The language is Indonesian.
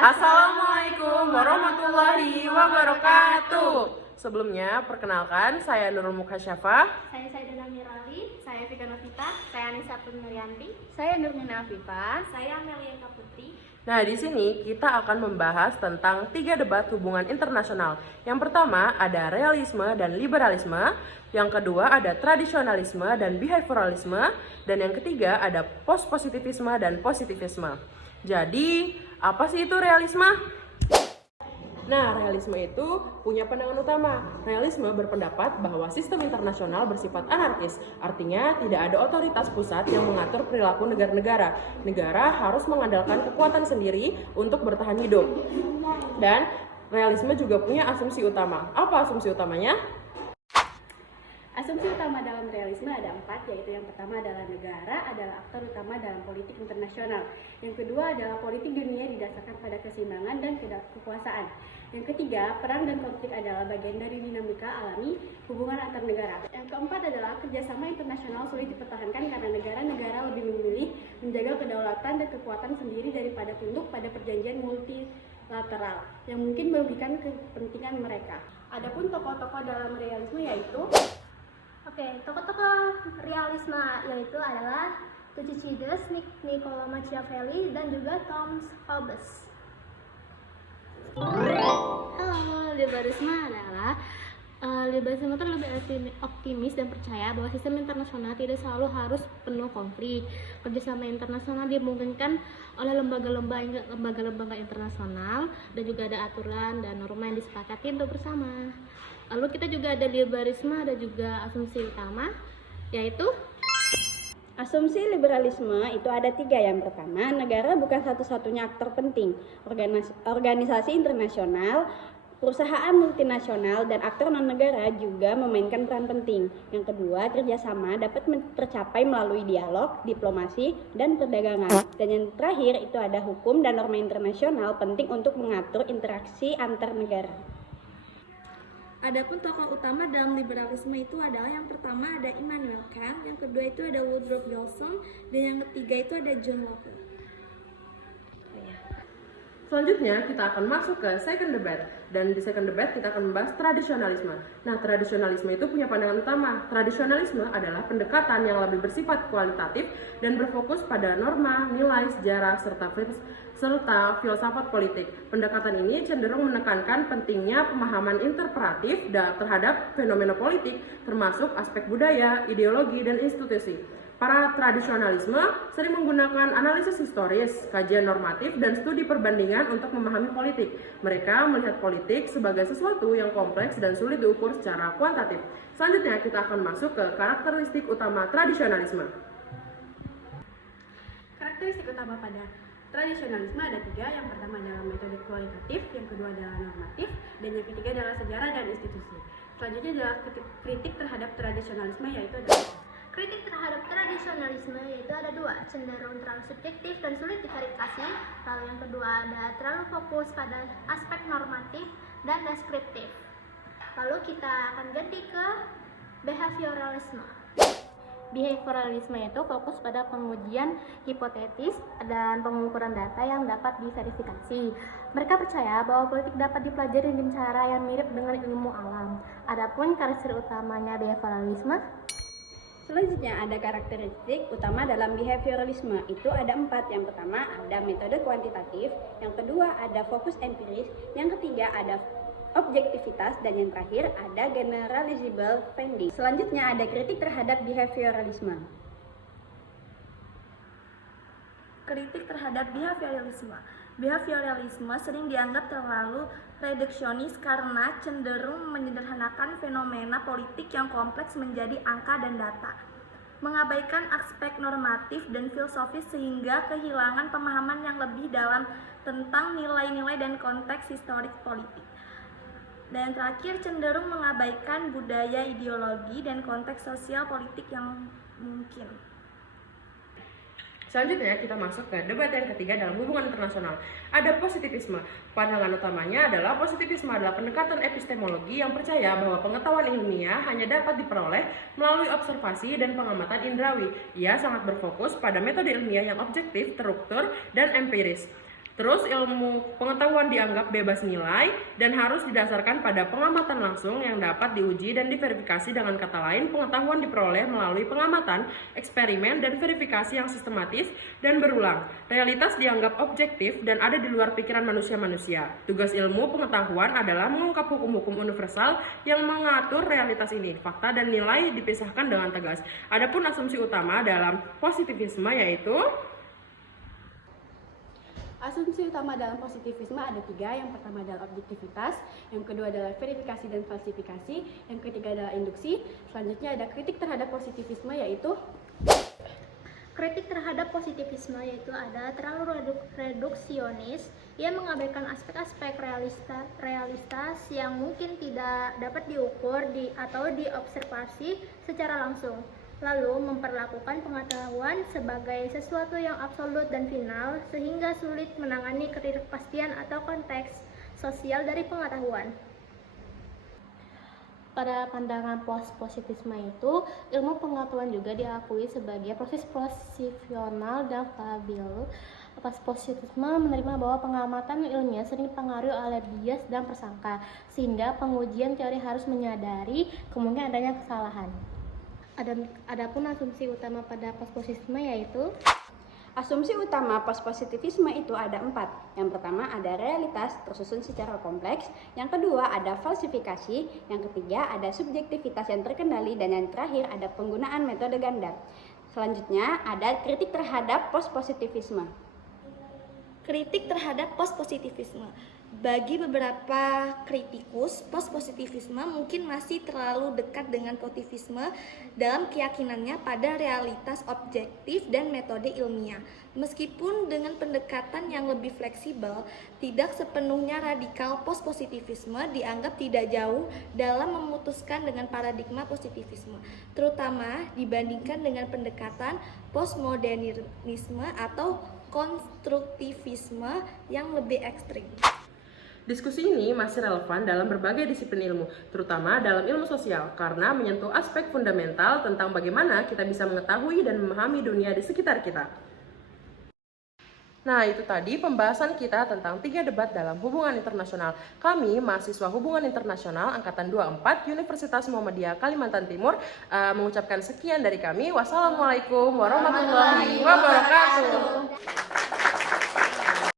Assalamualaikum warahmatullahi wabarakatuh. Sebelumnya, perkenalkan, saya Nurul Mukhasyafah. Saya Saidana Mirali. Saya Vika Novita. Saya Anissa Nuryanti. Saya Nurmina Afifah. Saya Amelia Kaputri. Nah, di sini kita akan membahas tentang 3 debat hubungan internasional. Yang pertama ada realisme dan liberalisme, yang kedua ada tradisionalisme dan behavioralisme, dan yang ketiga ada post-positivisme dan positivisme. Jadi, apa sih itu realisme? Nah, realisme itu punya pandangan utama. Realisme berpendapat bahwa sistem internasional bersifat anarkis, artinya tidak ada otoritas pusat yang mengatur perilaku negara-negara. Negara harus mengandalkan kekuatan sendiri untuk bertahan hidup. Dan realisme juga punya asumsi utama. Apa asumsi utamanya? Asumsi utama dalam realisme ada 4, yaitu yang pertama adalah negara adalah aktor utama dalam politik internasional. Yang kedua adalah politik dunia didasarkan pada keseimbangan dan kekuasaan. Yang ketiga, perang dan konflik adalah bagian dari dinamika alami hubungan antar negara. Yang keempat adalah kerjasama internasional sulit dipertahankan karena negara-negara lebih memilih menjaga kedaulatan dan kekuatan sendiri daripada tunduk pada perjanjian multilateral yang mungkin merugikan kepentingan mereka. Adapun tokoh-tokoh dalam realisme yaitu Tokoh-tokoh realisme yaitu adalah Thucydides, Niccolo Machiavelli, dan juga Thomas Hobbes. Halo, liberalisme adalah liberalisme itu lebih optimis dan percaya bahwa sistem internasional tidak selalu harus penuh konflik. Kerjasama internasional dimungkinkan oleh lembaga-lembaga internasional dan juga ada aturan dan norma yang disepakati untuk bersama. Lalu kita juga ada liberalisme, ada juga asumsi utama, yaitu asumsi liberalisme itu ada 3. Yang pertama, negara bukan satu-satunya aktor penting. Organisasi internasional, perusahaan multinasional, dan aktor non-negara juga memainkan peran penting. Yang kedua, kerjasama dapat tercapai melalui dialog, diplomasi, dan perdagangan. Dan yang terakhir itu ada hukum dan norma internasional penting untuk mengatur interaksi antar negara. Adapun tokoh utama dalam liberalisme itu adalah yang pertama ada Immanuel Kant, yang kedua itu ada Woodrow Wilson, dan yang ketiga itu ada John Locke. Selanjutnya kita akan masuk ke second debate, dan di second debate kita akan membahas tradisionalisme. Nah, tradisionalisme itu punya pandangan utama. Tradisionalisme adalah pendekatan yang lebih bersifat kualitatif dan berfokus pada norma, nilai, sejarah, serta filsafat politik. Pendekatan ini cenderung menekankan pentingnya pemahaman interpretatif terhadap fenomena politik, termasuk aspek budaya, ideologi, dan institusi. Para tradisionalisme sering menggunakan analisis historis, kajian normatif, dan studi perbandingan untuk memahami politik. Mereka melihat politik sebagai sesuatu yang kompleks dan sulit diukur secara kuantitatif. Selanjutnya kita akan masuk ke karakteristik utama tradisionalisme. karakteristik utama pada tradisionalisme ada 3. Yang pertama adalah metode kualitatif, yang kedua adalah normatif, dan yang ketiga adalah sejarah dan institusi. Selanjutnya adalah kritik terhadap tradisionalisme, yaitu adalah Kritik terhadap tradisionalisme yaitu ada 2, cenderung terlalu subjektif dan sulit diverifikasi. Lalu yang kedua ada terlalu fokus pada aspek normatif dan deskriptif. Lalu kita akan ganti ke behavioralisme. Behavioralisme itu fokus pada pengujian hipotetis dan pengukuran data yang dapat diverifikasi. Mereka percaya bahwa politik dapat dipelajari dengan cara yang mirip dengan ilmu alam. Adapun karakteristik utamanya behavioralisme, Selanjutnya ada karakteristik utama dalam behavioralisme, itu ada 4. Yang pertama ada metode kuantitatif, yang kedua ada fokus empiris, yang ketiga ada objektivitas, dan yang terakhir ada generalizable finding. Selanjutnya ada kritik terhadap behavioralisme. Kritik terhadap behavioralisme. Behavioralisme sering dianggap terlalu reduksionis karena cenderung menyederhanakan fenomena politik yang kompleks menjadi angka dan data, mengabaikan aspek normatif dan filosofis sehingga kehilangan pemahaman yang lebih dalam tentang nilai-nilai dan konteks historis politik. Dan yang terakhir cenderung mengabaikan budaya, ideologi, dan konteks sosial politik yang mungkin. Selanjutnya kita masuk ke debat yang ketiga dalam hubungan internasional. Ada positivisme. Pandangan utamanya adalah positivisme adalah pendekatan epistemologi yang percaya bahwa pengetahuan ilmiah hanya dapat diperoleh melalui observasi dan pengamatan indrawi. Ia sangat berfokus pada metode ilmiah yang objektif, terstruktur, dan empiris. Terus ilmu pengetahuan dianggap bebas nilai dan harus didasarkan pada pengamatan langsung yang dapat diuji dan diverifikasi. Dengan kata lain, pengetahuan diperoleh melalui pengamatan, eksperimen, dan verifikasi yang sistematis dan berulang. Realitas dianggap objektif dan ada di luar pikiran manusia-manusia. Tugas ilmu pengetahuan adalah mengungkap hukum-hukum universal yang mengatur realitas ini. Fakta dan nilai dipisahkan dengan tegas. Adapun asumsi utama dalam positivisme yaitu Asumsi utama dalam positivisme ada 3. Yang pertama adalah objektivitas, yang kedua adalah verifikasi dan falsifikasi, yang ketiga adalah induksi. Selanjutnya ada kritik terhadap positivisme yaitu Kritik terhadap positivisme yaitu ada terlalu reduksionis, ia mengabaikan aspek-aspek realitas yang mungkin tidak dapat diukur atau diobservasi secara langsung, lalu memperlakukan pengetahuan sebagai sesuatu yang absolut dan final sehingga sulit menangani ketidakpastian atau konteks sosial dari pengetahuan. Pada pandangan positivisme itu, ilmu pengetahuan juga diakui sebagai proses posisional dan stabil. Positivisme menerima bahwa pengamatan ilmiah sering dipengaruhi oleh bias dan prasangka, sehingga pengujian teori harus menyadari kemungkinan adanya kesalahan. Adapun asumsi utama pada positivisme yaitu Asumsi utama pospositivisme itu ada 4. Yang pertama ada realitas tersusun secara kompleks, yang kedua ada falsifikasi, yang ketiga ada subjektivitas yang terkendali, dan yang terakhir ada penggunaan metode ganda. Selanjutnya ada kritik terhadap pospositivisme. Kritik terhadap postpositivisme. Bagi beberapa kritikus, postpositivisme mungkin masih terlalu dekat dengan positivisme dalam keyakinannya pada realitas objektif dan metode ilmiah. Meskipun dengan pendekatan yang lebih fleksibel, tidak sepenuhnya radikal postpositivisme dianggap tidak jauh dalam memutuskan dengan paradigma positivisme, terutama dibandingkan dengan pendekatan postmodernisme atau konstruktivisme yang lebih ekstrim. Diskusi ini masih relevan dalam berbagai disiplin ilmu, terutama dalam ilmu sosial, karena menyentuh aspek fundamental tentang bagaimana kita bisa mengetahui dan memahami dunia di sekitar kita. Nah, itu tadi pembahasan kita tentang 3 debat dalam hubungan internasional. Kami, mahasiswa hubungan internasional Angkatan 24 Universitas Muhammadiyah Kalimantan Timur, mengucapkan sekian dari kami. Wassalamualaikum warahmatullahi wabarakatuh.